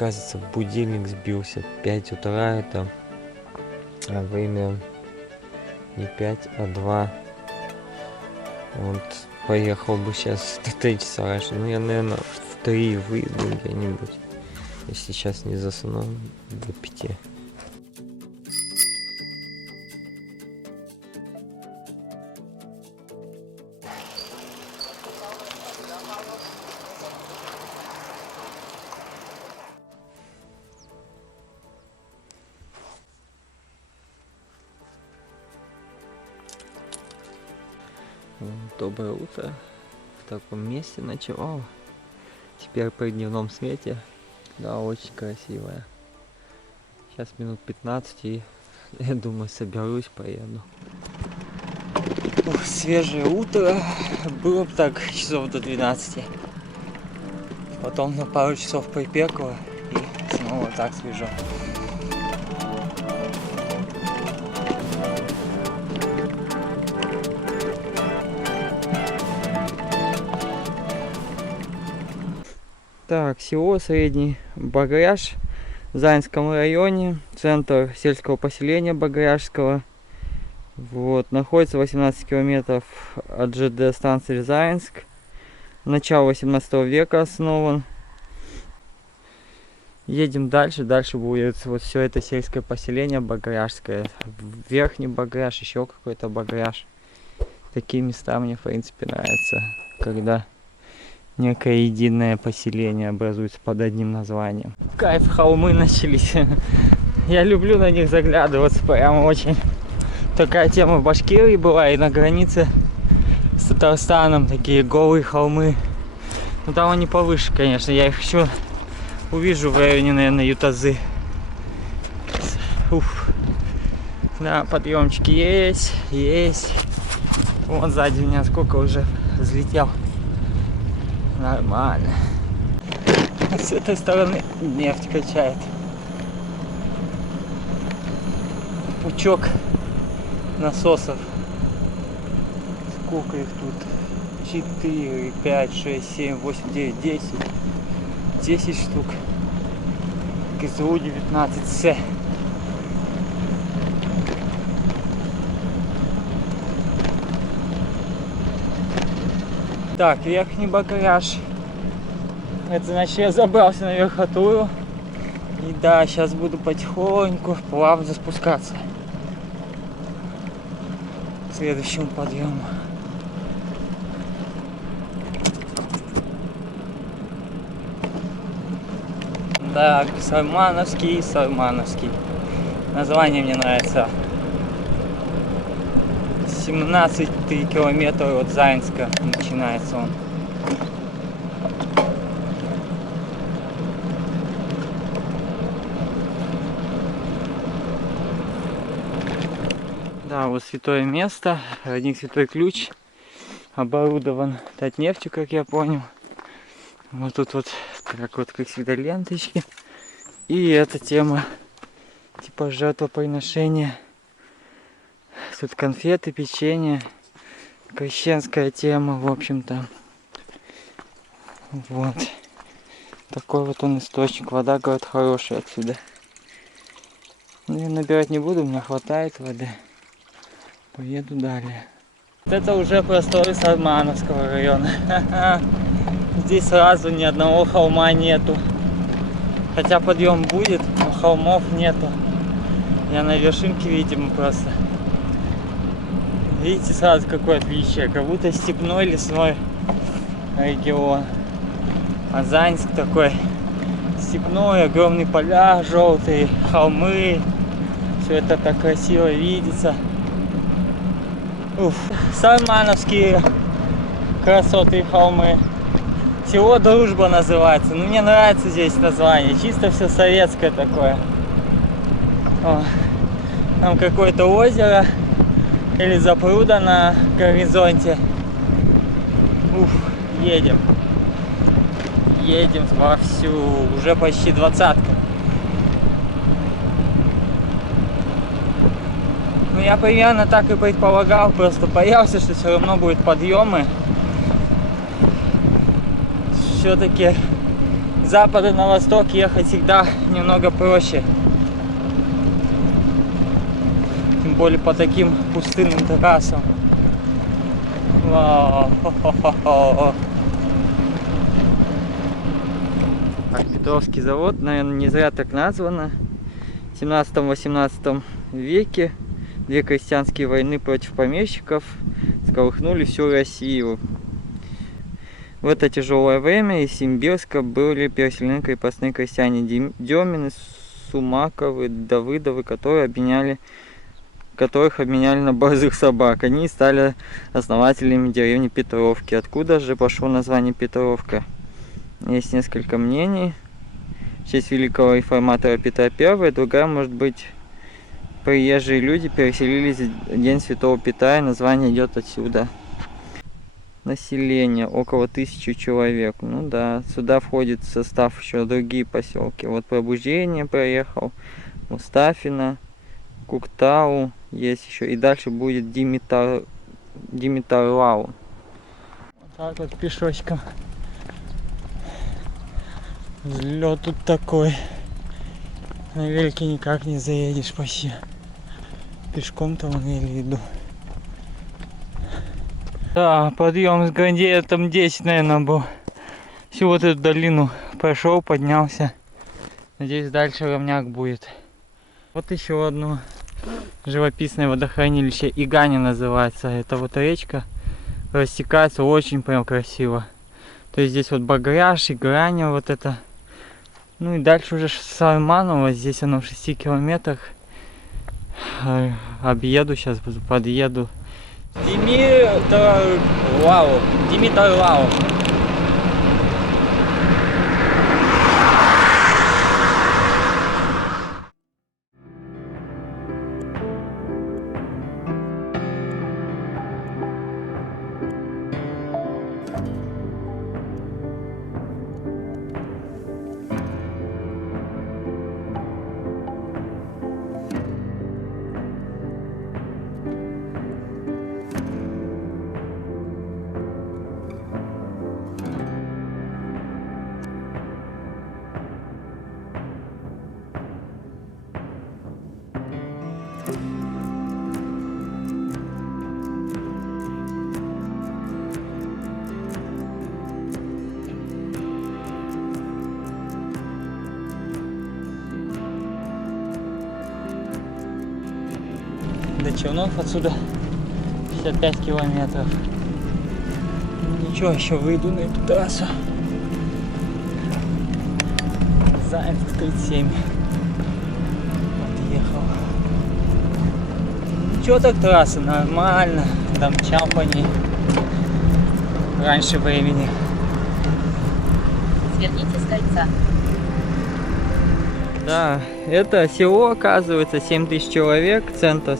оказывается, будильник сбился. 5 утра это, а время не 5, а 2. Вот, поехал бы сейчас до 3 часа раньше. Ну, я, наверное, в 3 выйду где-нибудь. Если сейчас не засну до 5. Доброе утро. В таком месте ночевал. Теперь при дневном свете. Да, очень красивая. Сейчас минут 15 и я думаю соберусь, поеду. Ух, свежее утро. Было бы так часов до 12. Потом на пару часов припекло и снова так свежо. Так, село Средний Багряж в Заинском районе, центр сельского поселения Багряжского. Вот, находится 18 километров от ЖД станции Заинск. Начало 18 века основан. Едем дальше, дальше будет вот все это сельское поселение Багряжское. Верхний Багряж, еще какой-то Багряж. Такие места мне в принципе нравятся, когда некое единое поселение образуется под одним названием. Кайф, холмы начались. Я люблю на них заглядываться, прям очень. Такая тема в Башкирии была, и на границе с Татарстаном такие голые холмы. Но там они повыше, конечно. Я их еще увижу в районе, наверное, Ютазы. Уф. Да, подъемчики есть, есть. Вон сзади меня сколько уже взлетел. Нормально. С этой стороны нефть качает. Пучок насосов. Сколько их тут? 4, 5, 6, 7, 8, 9, 10. 10 штук. ГЗУ 19С. Так, Верхний Багряж. Это значит, я забрался на верхотуру. И да, сейчас буду потихоньку, плавно спускаться к следующему подъему. Так, Сармановский, Сармановский. Название мне нравится. 17 километров от Заинска начинается он. Да, вот святое место, родник Святой Ключ, оборудован Татнефтью, как я понял. Вот тут вот, как всегда, ленточки. И эта тема, типа жертвоприношения. Тут конфеты, печенье, крещенская тема, в общем-то. Вот. Такой вот он источник. Вода, говорят, хорошая отсюда. Но я набирать не буду, у меня хватает воды. Поеду далее. Вот это уже просторы Сармановского района. Здесь сразу ни одного холма нету. Хотя подъем будет, но холмов нету. Я на вершинке, видимо, просто. Видите, сразу какое отличие. Как будто степной лесной регион. А Заинск такой степной, огромные поля желтые, холмы. Все это так красиво видится. Уф. Сармановские красоты, холмы. Село Дружба называется. Ну, мне нравится здесь название. Чисто все советское такое. О, там какое-то озеро или запруда на горизонте. Уф, едем. Едем вовсю. Уже почти 20-ка. Ну, я примерно так и предполагал, просто боялся, что все равно будут подъемы. Все-таки с запада на восток ехать всегда немного проще. Тем более по таким пустынным трассам. Вау. Петровский завод, наверное, не зря так названо. В 17-18 веке две крестьянские войны против помещиков сколыхнули всю Россию. В это тяжелое время из Симбирска были переселены крепостные крестьяне Демины, Сумаковы, Давыдовы, которых обменяли на борзых собак. Они стали основателями деревни Петровки. Откуда же пошло название Петровка? Есть несколько мнений. В честь великого реформатора Петра I, другая, может быть, приезжие люди переселились в день Святого Петра, и название идет отсюда. Население около 1000 человек. Ну да, сюда входит в состав еще другие поселки. Вот Пробуждение проехал, Мустафино, Куктау есть еще. И дальше будет Димитарлау. Вот так вот пешочком. Взлет тут такой. На велике никак не заедешь почти. Пешком-то вон еле иду. Да, подъем с Грандея там 10, наверное, был. Всю вот эту долину прошел, поднялся. Надеюсь, дальше ровняк будет. Вот еще одно живописное водохранилище. Игани называется. Это вот речка растекается очень прям красиво. То есть здесь вот Багряж, Игрань, вот это. Ну и дальше уже Сарманово. Здесь оно в 6 километрах. Объеду сейчас, подъеду. Димитарлау. До Челнов отсюда 55 километров. Ничего, еще выйду на эту трассу. Заинск 37. Подъехал. Ничего, так трасса нормально. Домчал по ней раньше времени. Сверните с кольца. Да, это село, оказывается, 7000 человек, центр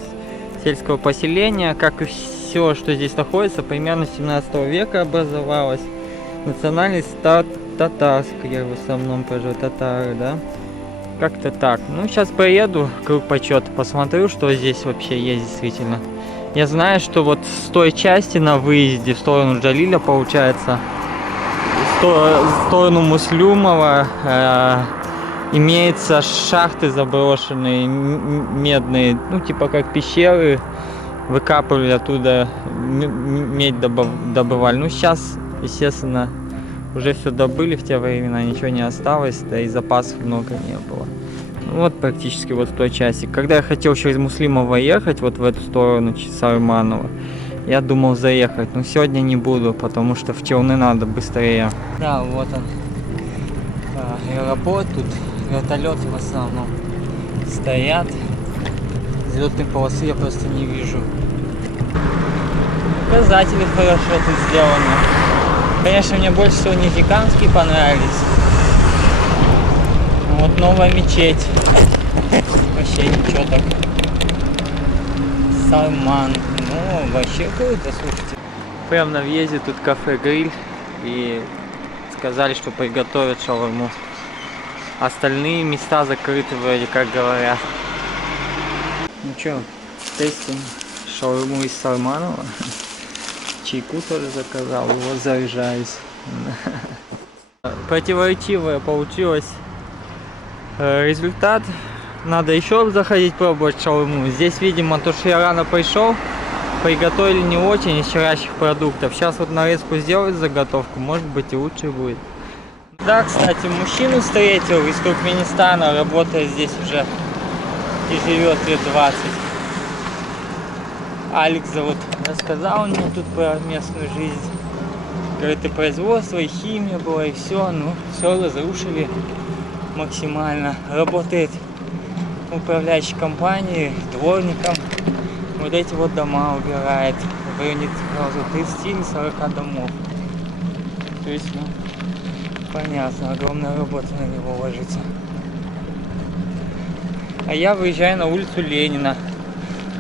сельского поселения. Как и все, что здесь находится, примерно с 17 века образовалось. Национальность татарская, в основном проживают татары, да? Как-то так. Ну, сейчас поеду, круг почета, посмотрю, что здесь вообще есть действительно. Я знаю, что вот с той части на выезде в сторону Джалиля, получается, в сторону Муслюмова, имеются шахты заброшенные, медные, ну типа как пещеры, выкапывали оттуда, медь добывали. Ну сейчас, естественно, уже все добыли в те времена, ничего не осталось, да и запасов много не было. Ну, вот практически вот в той части. Когда я хотел через Муслимово ехать, вот в эту сторону, Сарманова, я думал заехать, но сегодня не буду, потому что в Челны надо быстрее. Да, вот он, аэропорт тут. Вертолеты в основном стоят. Взлетной полосы я просто не вижу. Указатели хорошо тут сделаны. Конечно, мне больше всего нефтекамские понравились. Вот новая мечеть. Вообще ничего так. Сарман. Ну, вообще круто, слушайте. Прямо на въезде тут кафе-гриль. И сказали, что приготовят шаурму. Остальные места закрыты вроде, как говорят. Ну чё, тестим шаурму из Сарманова. Чайку тоже заказал, и вот заряжаюсь. Противоречивое получилось результат. Надо еще заходить пробовать шаурму. Здесь, видимо, то, что я рано пришел, приготовили не очень из вчерашних продуктов. Сейчас вот нарезку сделать заготовку, может быть и лучше будет. Да, кстати, мужчину встретил из Туркменистана, работает здесь уже и живет лет 20. Алекс зовут. Рассказал мне тут про местную жизнь. Говорит, и производство, и химия была, и все. Ну, все разрушили максимально. Работает управляющей компанией, дворником. Вот эти вот дома убирает. В районе 30 или 40 домов. То есть, ну, понятно, огромная работа на него ложится. А я выезжаю на улицу Ленина.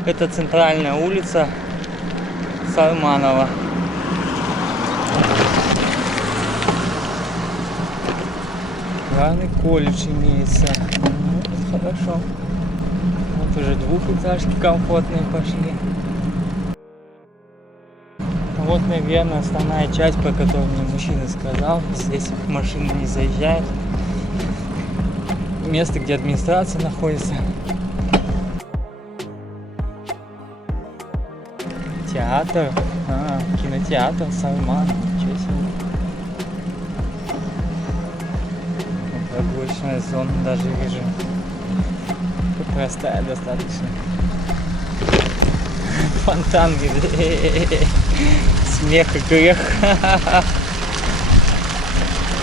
Это центральная улица Сарманова. Главный колледж имеется. Ну, хорошо. Вот уже двухэтажки комфортные пошли. Вот, наверное, основная часть, по которой мне мужчина сказал. Здесь машины не заезжают. Место, где администрация находится. Театр. Кинотеатр Сарман. Ничего себе. Прогулочная зона даже вижу. Простая достаточно. Фонтан, смех и грех.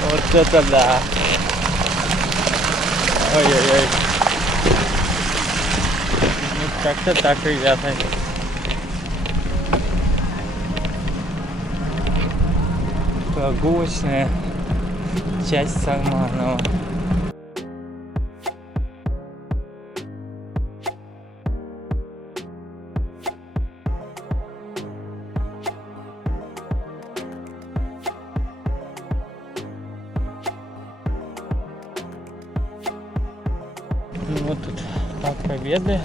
Вот это да. Ой-ой-ой. Ну как-то так, ребята. Прогулочная часть Сарманова. Вот тут Парк Победы.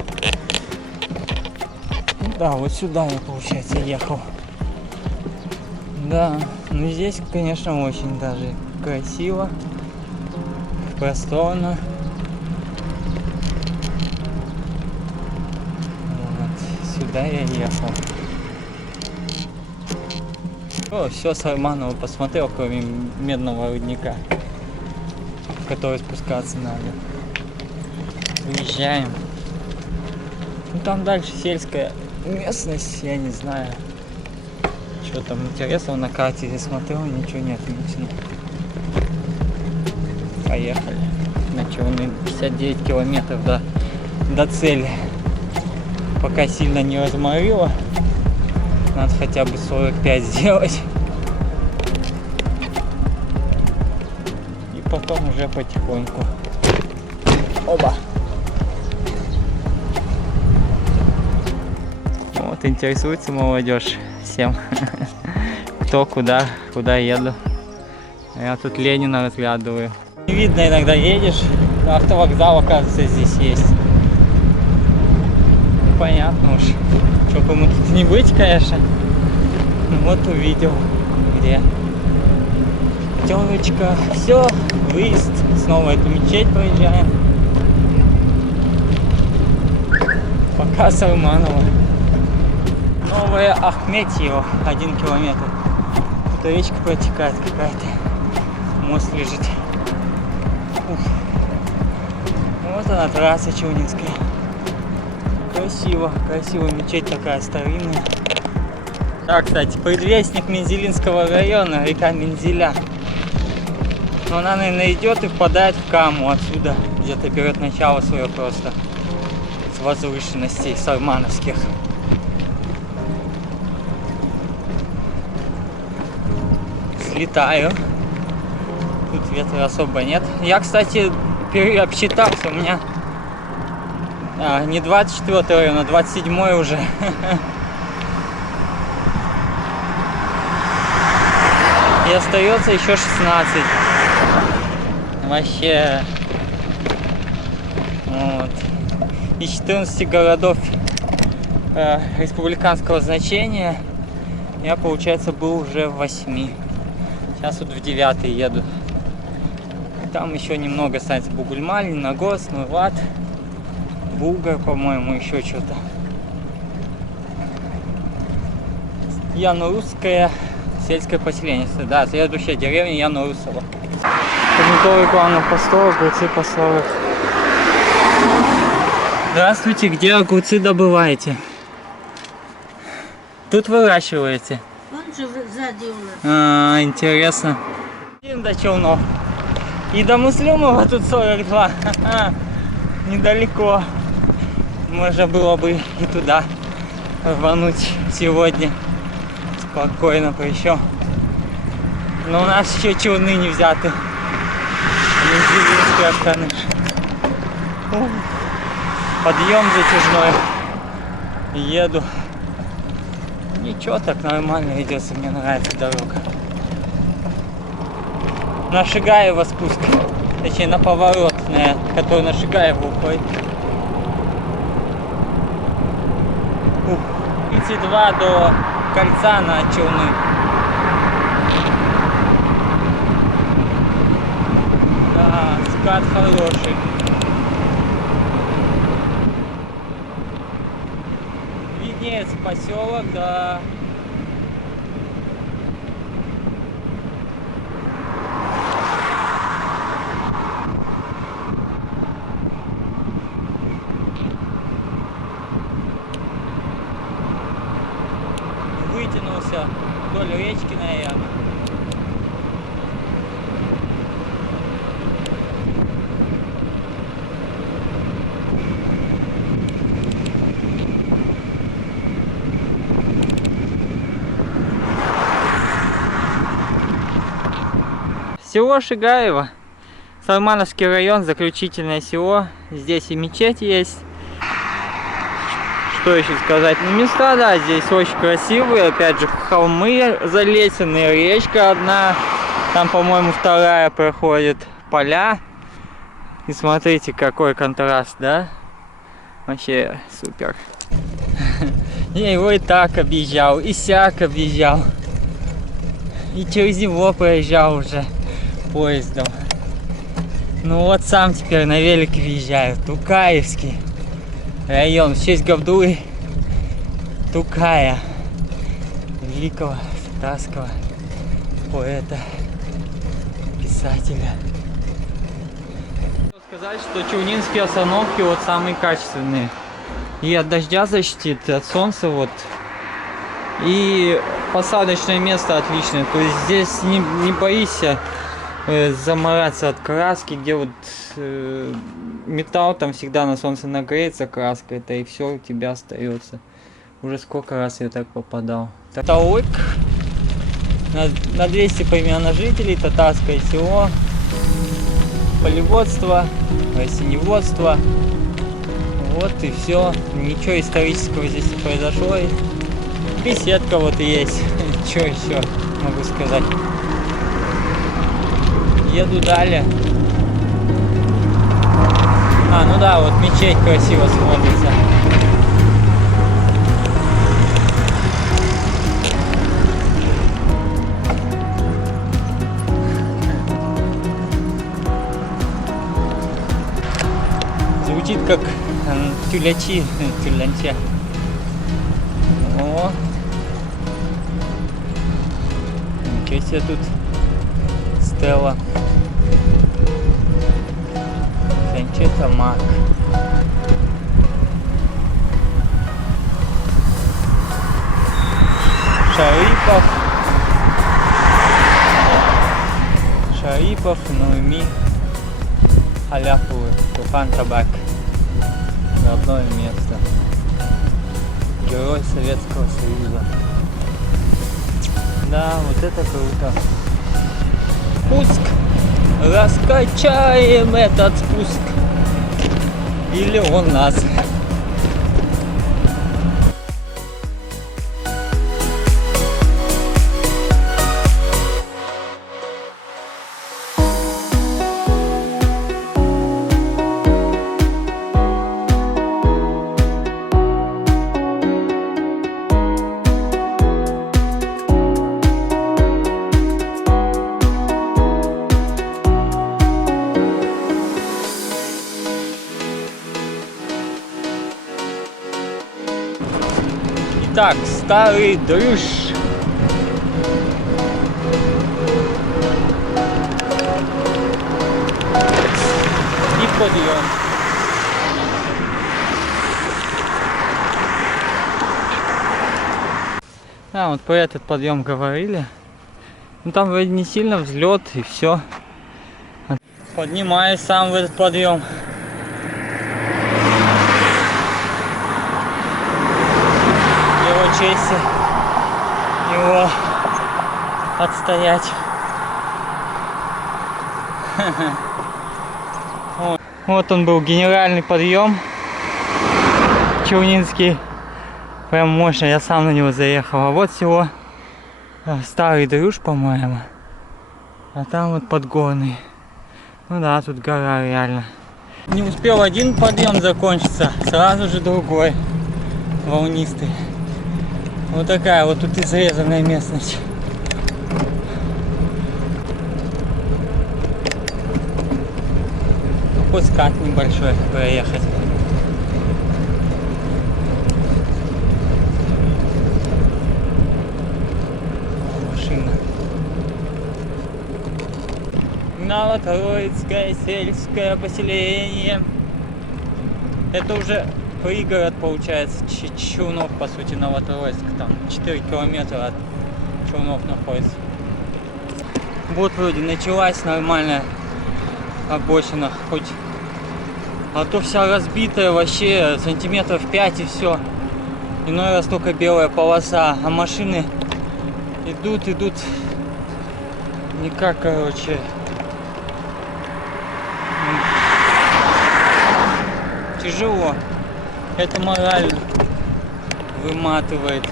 Да, вот сюда я, получается, ехал. Да, ну здесь, конечно, очень даже красиво, просторно. Вот, сюда я ехал. О, все Сарманово посмотрел, кроме медного рудника, в который спускаться надо. Выезжаем. Ну там дальше сельская местность, я не знаю. Что там интересного на карте здесь смотрел, ничего не отмечено. Поехали. Начали 59 километров до цели. Пока сильно не разморило. Надо хотя бы 45 сделать. И потом уже потихоньку. Оба. Вот интересуется молодежь всем, кто куда еду. Я тут Ленина разглядываю. Не видно, иногда едешь, автовокзал, оказывается, здесь есть. Понятно уж, что кому тут не быть, конечно. Вот увидел, где пятерочка. Все, выезд, снова эту мечеть проезжаем. Пока Сарманово. Новая Ахметьево, 1 километр. Тут речка протекает какая-то. Мост лежит. Ух. Вот она, трасса Чунинская. Красиво, красивая мечеть такая старинная. Да, кстати, предвестник Мензелинского района, река Мензеля. Но она, наверное, идет и впадает в Каму отсюда. Где-то берет начало свое просто. С возвышенностей сармановских. Слетаю. Тут ветра особо нет. Я, кстати, обсчитался. У меня не 24 район, а 27 уже. И остается еще 16. Вообще. Вот. Из 14 городов республиканского значения я, получается, был уже в 8. Сейчас вот в 9 еду. Там еще немного станется Бугульма, Леногорск, Нурват, Булгар, по-моему, еще что-то. Янурусское сельское поселение. Да, следующая деревня Янурусово. Продуктовый главный постой, огурцы по 40. Здравствуйте, где огурцы добываете? Тут выращиваете? Он же сзади у нас. Интересно. До Челнов. И до Муслюмова тут 42. Недалеко. Можно было бы и туда рвануть сегодня. Спокойно причем. Но у нас еще челны не взяты. Подъем затяжной. Еду. Ничего, так нормально идется, мне нравится дорога. На Шигаево спуск. Точнее на поворот, который на Шигаево уходит. 32 до кольца на Челны. Да, скат хороший. Виднеется поселок, да. Вытянулся вдоль речки, наверное. Село Шигаево, Сармановский район, заключительное село. Здесь и мечеть есть. Что еще сказать? Ну, места, да, здесь очень красивые. Опять же, холмы залесенные, речка одна. Там, по-моему, вторая проходит. Поля. И смотрите, какой контраст, да? Вообще супер. Я его и так объезжал, и сяк объезжал. И через него проезжал уже поездом. Ну вот сам теперь на велике въезжаю. Тукаевский район, в честь Габдулы Тукая, великого татарского поэта, писателя. Сказать, что челнинские остановки вот самые качественные. И от дождя защитит, от солнца вот. И посадочное место отличное. То есть здесь не боишься замораться от краски, где вот металл там всегда на солнце нагреется, краска это, и все у тебя остается. Уже сколько раз я так попадал. Таулык на 200 примерно жителей, татарское село, полеводство, растениеводство. Вот и все. Ничего исторического здесь не произошло. Беседка вот и есть. Что еще могу сказать? Еду далее. Ну да, вот мечеть красиво смотрится. Звучит как тюлячи, тюлянча. О! Ничего себе тут стела. Франчета Мак. Шарипов, Нуми, Халяпулы, Тухан Табак. Родное место. Герой Советского Союза. Да, вот это круто. Спуск. Раскачаем этот спуск. Или он нас. Так, Старый Дрюж. И подъем. Вот про этот подъем говорили. Ну там вроде не сильно взлет и все. Поднимаюсь сам в этот подъем. Его честь его отстоять. Вот он был, генеральный подъем Челнинский. Прям мощно, я сам на него заехал. А вот всего Старый Дрюж, по-моему. А там вот Подгорный. Ну да, тут гора реально. Не успел один подъем закончиться, сразу же другой. Волнистый. Вот такая вот тут изрезанная местность. Хоть скат небольшой проехать. Машина. Новотроицкое сельское поселение. Это уже пригород, получается, Челнов, по сути, Новотроицк. Там 4 километра от Челнов находится. Вот вроде началась нормальная обочина, хоть, а то вся разбитая вообще сантиметров 5 и все. Иной раз только белая полоса, а машины идут никак, короче. Тяжело. Это морально выматывает.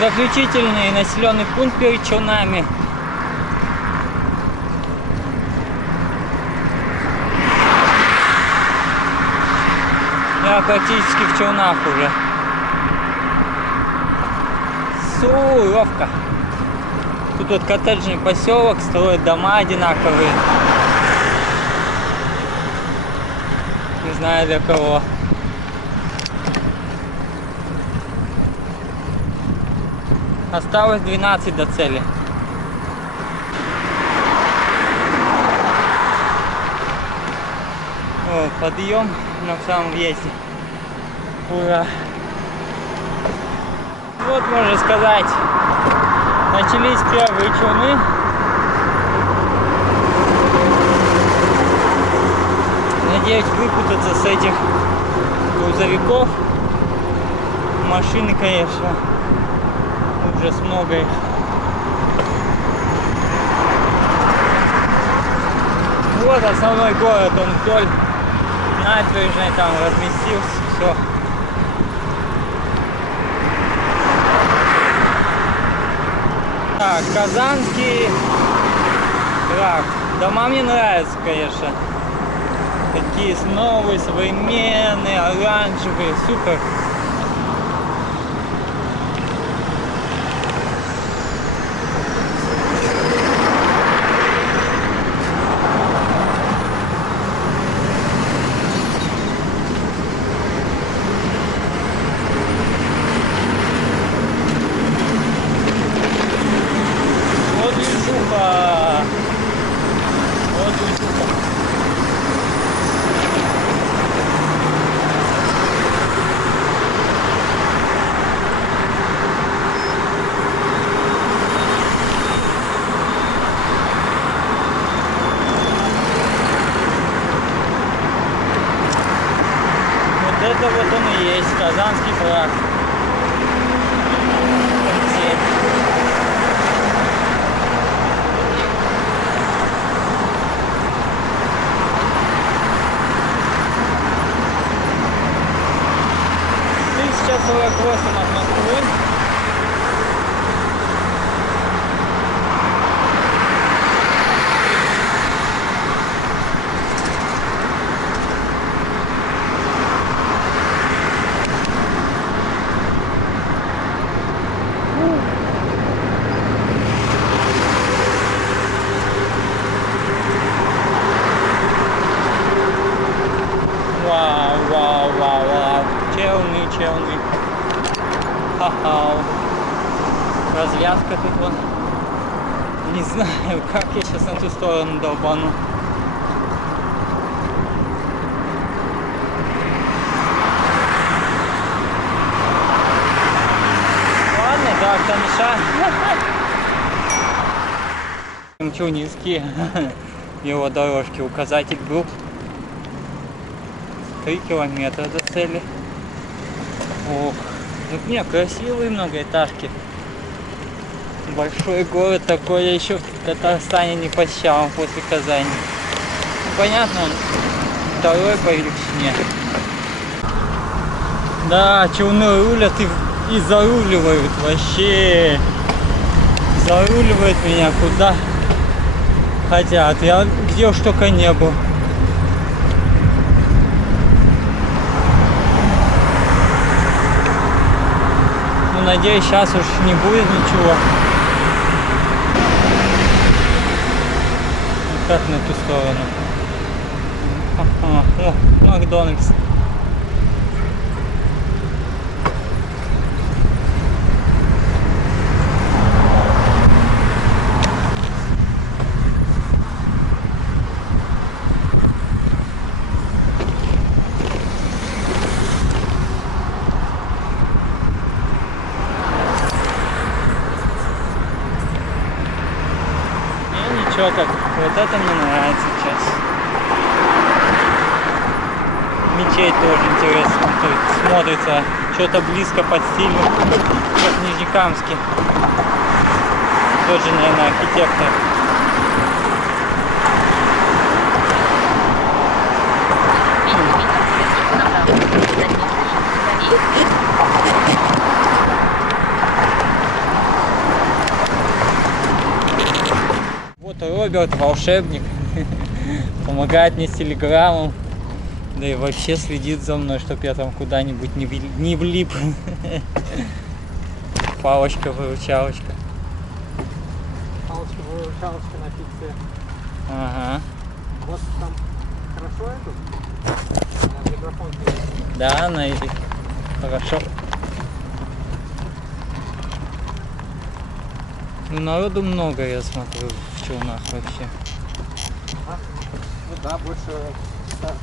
Заключительный населенный пункт перед Челнами. Я практически в Челнах уже. Суровка. Тут вот коттеджный поселок, строят дома одинаковые. Не знаю для кого. Осталось 12 до цели. О, подъем на самом въезде. Ура! Вот, можно сказать, начались первые челны. Надеюсь выпутаться с этих грузовиков. Машины, конечно, ужас много их. Вот основной город, он вдоль набережной там разместился, все. Так, Казанский тракт. Дома мне нравятся, конечно. Такие новые, современные, оранжевые, супер. Вот движуха. Вот движуха. Это вот он и есть, Казанский тракт. Сейчас 48 от Москвы. коляска тут вон. Не знаю, как я сейчас на ту сторону долбану. Ладно, да, кто мешает. Челнинские его дорожки, указатель был 3 километра до цели. Ох, ну не, красивые многоэтажки. Большой город такой, я еще в Татарстане не посещал после Казани. Ну, понятно, он второй по величине. Да, челны рулят и заруливают вообще. Заруливают меня куда хотят. Я где уж только не был. Ну, надеюсь, сейчас уж не будет ничего. Как на ту сторону? О, Макдональдс. Ничего так, вот это мне нравится сейчас. Мечеть тоже интересно тут смотрится, что-то близко под стилем, как в Нижнекамске. Тот же, наверное, архитектор. Вот Роберт, волшебник, помогает мне с телеграммом, да и вообще следит за мной, чтоб я там куда-нибудь не влип. Палочка-выручалочка. Палочка-выручалочка на пицце. Ага. Вот там хорошо это? На микрофон перейти. Да, найди. Хорошо. Ну, народу много, я смотрю, в Челнах вообще. Ну да, больше. Что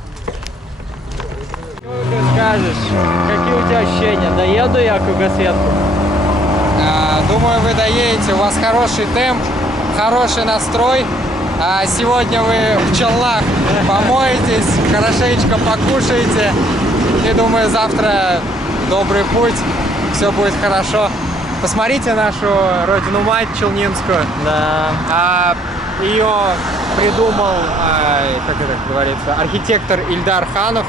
ты скажешь? Какие у тебя ощущения? Доеду я кругосветку? Думаю, вы доедете. У вас хороший темп, хороший настрой. Сегодня вы в Челнах помоетесь, хорошенечко покушаете. И думаю, завтра добрый путь, все будет хорошо. Посмотрите нашу родину-мать Челнинскую. Да. Ее придумал, как это говорится, архитектор Ильдар Ханов.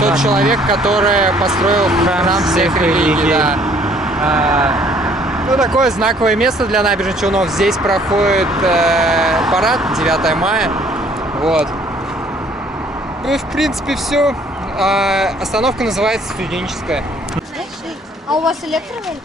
Тот человек, который построил храм всех религий. Да. Ну, такое знаковое место для набережных Челнов. Здесь проходит парад 9 мая. Вот. Ну и в принципе все. Остановка называется Студенческая. А у вас электровелик?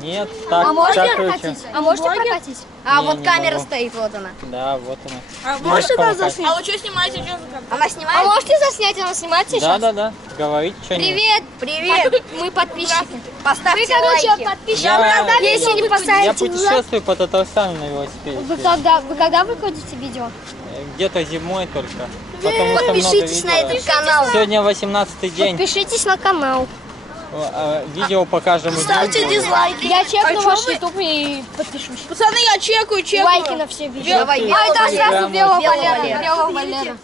Нет, так, А можете так прокатить? А можете прокатить? А Не, вот не камера могу. стоит, вот она. Да, вот она. Можете нас помахать? заснять? А вы что снимаете? Что за Она снимает? А можете заснять? Она снимает сейчас? Да. Говорить что-нибудь. Привет! Привет! Мы подписчики. Поставьте Вы, короче, лайки. подписчики. Я- Если не Я поставите путешествую по Татарстану на велосипеде. вы когда выходите видео? Где-то зимой только. Потому что много Подпишитесь на видео. этот канал. Сегодня 18-й день. Подпишитесь на канал. Видео покажем. Ставьте дизлайки. Я чекну А ваш чё вы- YouTube и подпишусь. Пацаны, я чекаю. Лайки на все видео. Давай, А это сразу белого Валера. Валера. Белого Валера.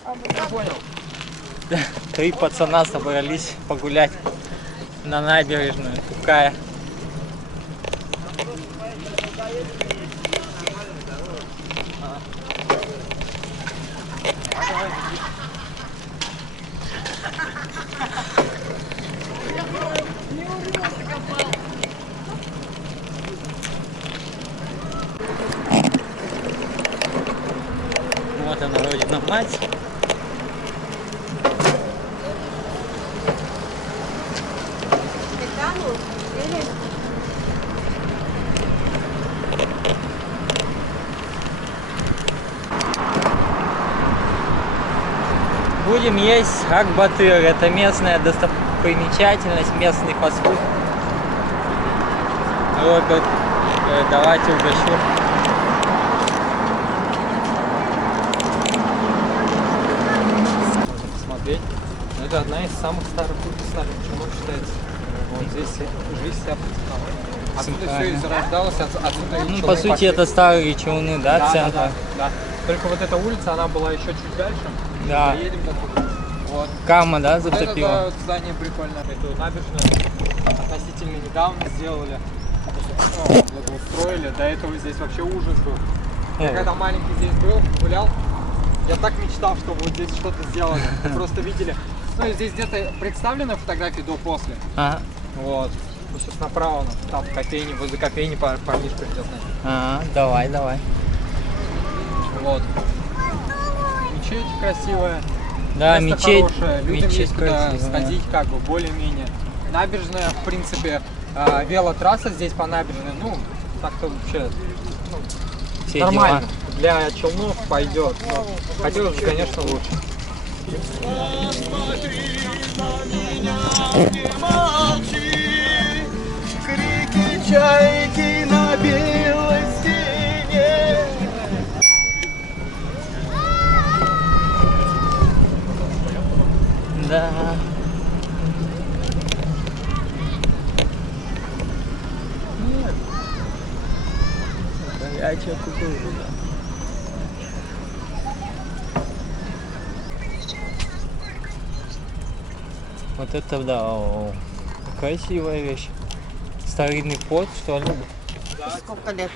3 пацана собрались погулять на набережную. Тукая. Вот она, родина мать. Будем есть Ак-Батыр. Это местная достопримечательность, местный фастфуд. Роберт Давайте угощу. Можно посмотреть. Но это одна из самых старых улиц нами. Почему считается? Вот здесь жизнь вся протекала. Отсюда все и зарождалось, отсюда и Ну, челны по сути, пошли. это старые челны, да, Да, центр? да, да. Только вот эта улица, она была еще чуть дальше. Да. Поедем до туда. Вот. Кама, да, Вот это, затопила? да, вот здание прикольное. Эту набережную относительно недавно сделали. Благоустроили. До этого здесь вообще ужас был. Я когда маленький здесь был, гулял, я так мечтал, чтобы вот здесь что-то сделали. Вы просто видели. Ну и здесь где-то представлены фотографии до-после. Ага. Вот. Ну, сейчас направо, там в кофейне, возле кофейни парнишка идет. Ага, давай, давай. Вот. Мечеть красивая. Да, Место мечеть, хорошее. Людям мечеть есть куда красивая. сходить, как бы, более-менее. Набережная, в принципе, велотрасса здесь по набережной, ну, так-то вообще, ну, Все нормально. дела. Для челнов пойдет. Но хотелось бы, конечно, лучше. Крики чайки на белой стене. Да. Горячая кукуруза. Вот это да, красивая вещь. Старинный порт, что ли? Сколько лет?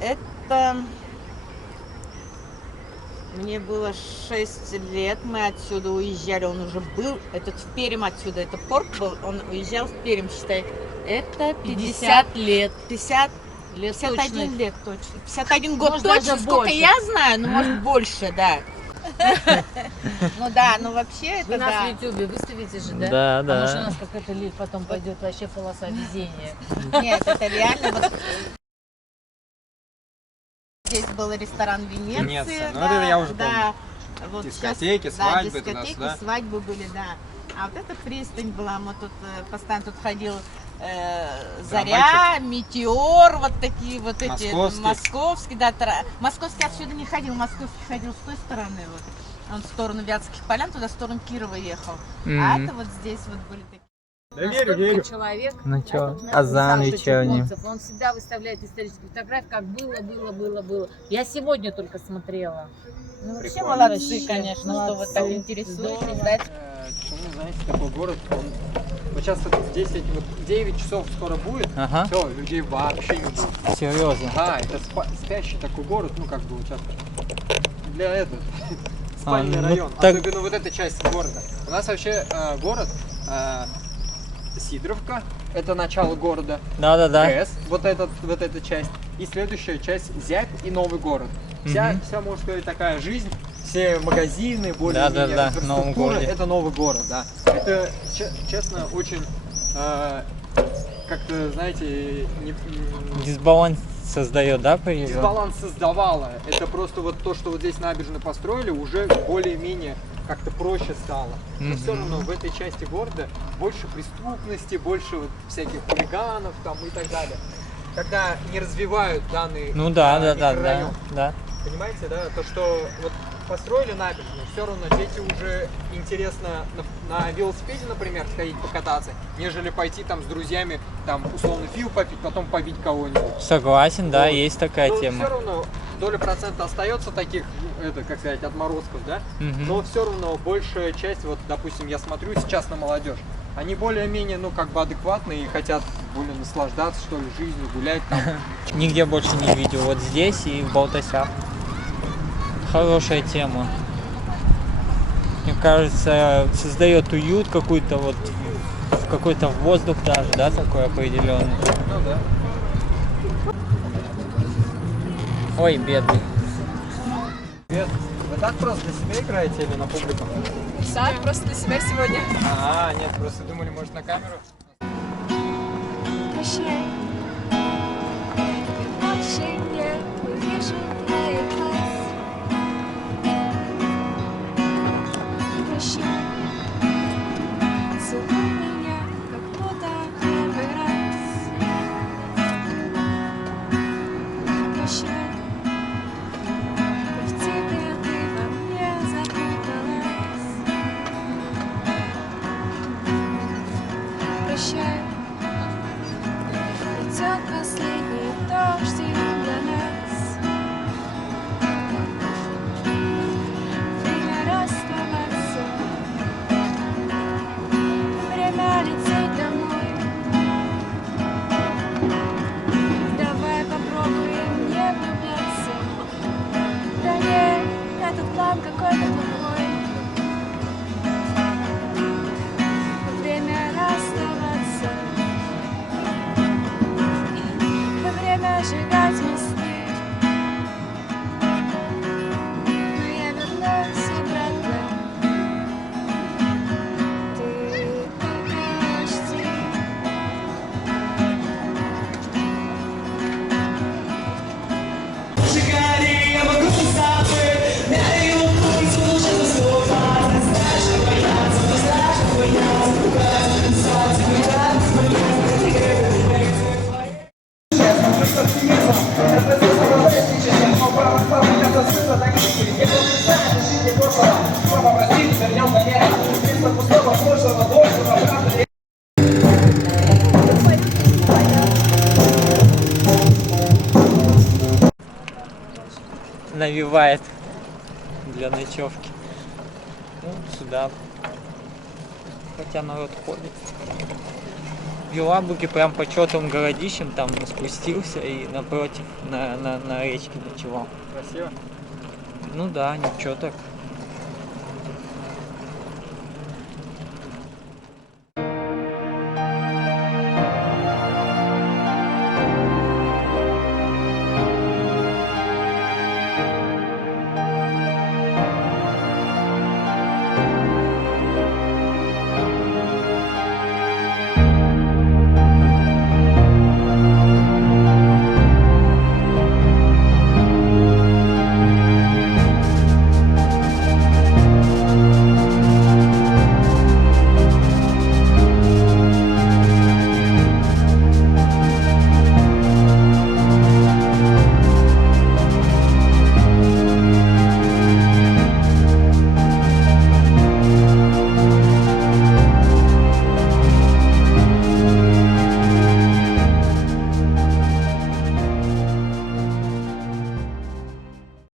Это мне было 6 лет, мы отсюда уезжали, он уже был, этот в Пермь отсюда, это порт был, он уезжал в Пермь, считай. Это 50 лет. 50 Лет 51 точно. лет точно. 51 год Может, точно, даже сколько больше. я знаю, ну может больше, да. Ну да, ну вообще Вы это нас да. в Ютубе выставите же, да? Да, А может, у да. нас какой-то лифт потом пойдет вообще полоса везения. Нет, это реально вот. Здесь был ресторан Венеция. Венеция, ну это я уже да. Вот Дискотеки, сейчас, свадьбы да, дискотеки, туда-сюда. свадьбы были, да. А вот эта пристань была, мы тут постоянно тут ходил Заря, Метеор, вот такие вот эти московский, да, московский отсюда не ходил, московский ходил с той стороны вот. Он в сторону Вятских полян, туда в сторону Кирова ехал. А это вот здесь вот были такие. Да верю, верю. Человек, Ну чё, этот азан Саша вечерний. Чухонцев, он всегда выставляет исторические фотографии, как было. Я сегодня только смотрела. Ну, вообще Прикольно. Молодцы, конечно, что вот так Молодцы. интересуетесь, да. Челны, знаете, такой город, он вот сейчас вот в 10, вот 9 часов скоро будет, Ага. все, людей вообще не будет. Серьезно. Да, это спящий такой город, ну как бы вот сейчас для этого спальный ну район, так- особенно вот эта часть города. У нас вообще город Сидоровка, это начало города, Да. КС, вот эта часть, и следующая часть Зябь и Новый город. Вся, можно сказать, такая жизнь, все магазины, более-менее Да, в Новом инфраструктура, городе. это Новый город, да. Это, честно, очень, как-то, знаете, Дисбаланс создает, да, приезд? дисбаланс создавало. Это просто вот то, что вот здесь набережную построили, уже более-менее как-то проще стало. Но все равно в этой части города больше преступности, больше вот всяких хулиганов там и так далее. Когда не развивают данный Ну да. микрорайон. Понимаете, Да, то, что вот построили набережную, все равно дети уже интересно на велосипеде, например, сходить покататься, нежели пойти там с друзьями, там, условно, пиво попить, потом побить кого-нибудь. Согласен, да, Вот. есть такая Но тема. все равно доля процента остается таких, это, как сказать, отморозков, да? Мгм. Но все равно большая часть, вот, допустим, я смотрю сейчас на молодежь, они более-менее, ну, как бы адекватные и хотят более наслаждаться, что ли, жизнью, гулять там. Нигде больше не видел. Вот здесь и в Балтасях. Хорошая тема. Мне кажется, создает уют какой-то вот, какой-то воздух даже, да, такой определенный. Ну да. Ой, бедный. Привет. Вы так просто для себя играете или на публику? Да, просто для себя сегодня. Нет, просто думали, может, на камеру? Прощай, ты больше не увижу твоих глаз. Прощай, целуй меня, как будто первый раз. спокойно покой. Время расставаться, время сжигать мосты. Но я вернусь обратно. Ты почти. Навевает для ночевки. Ну, сюда. Хотя народ ходит. В Елабуге прям почетным городищем там спустился и напротив на речке ночевал. Красиво. Ну да, ничего так.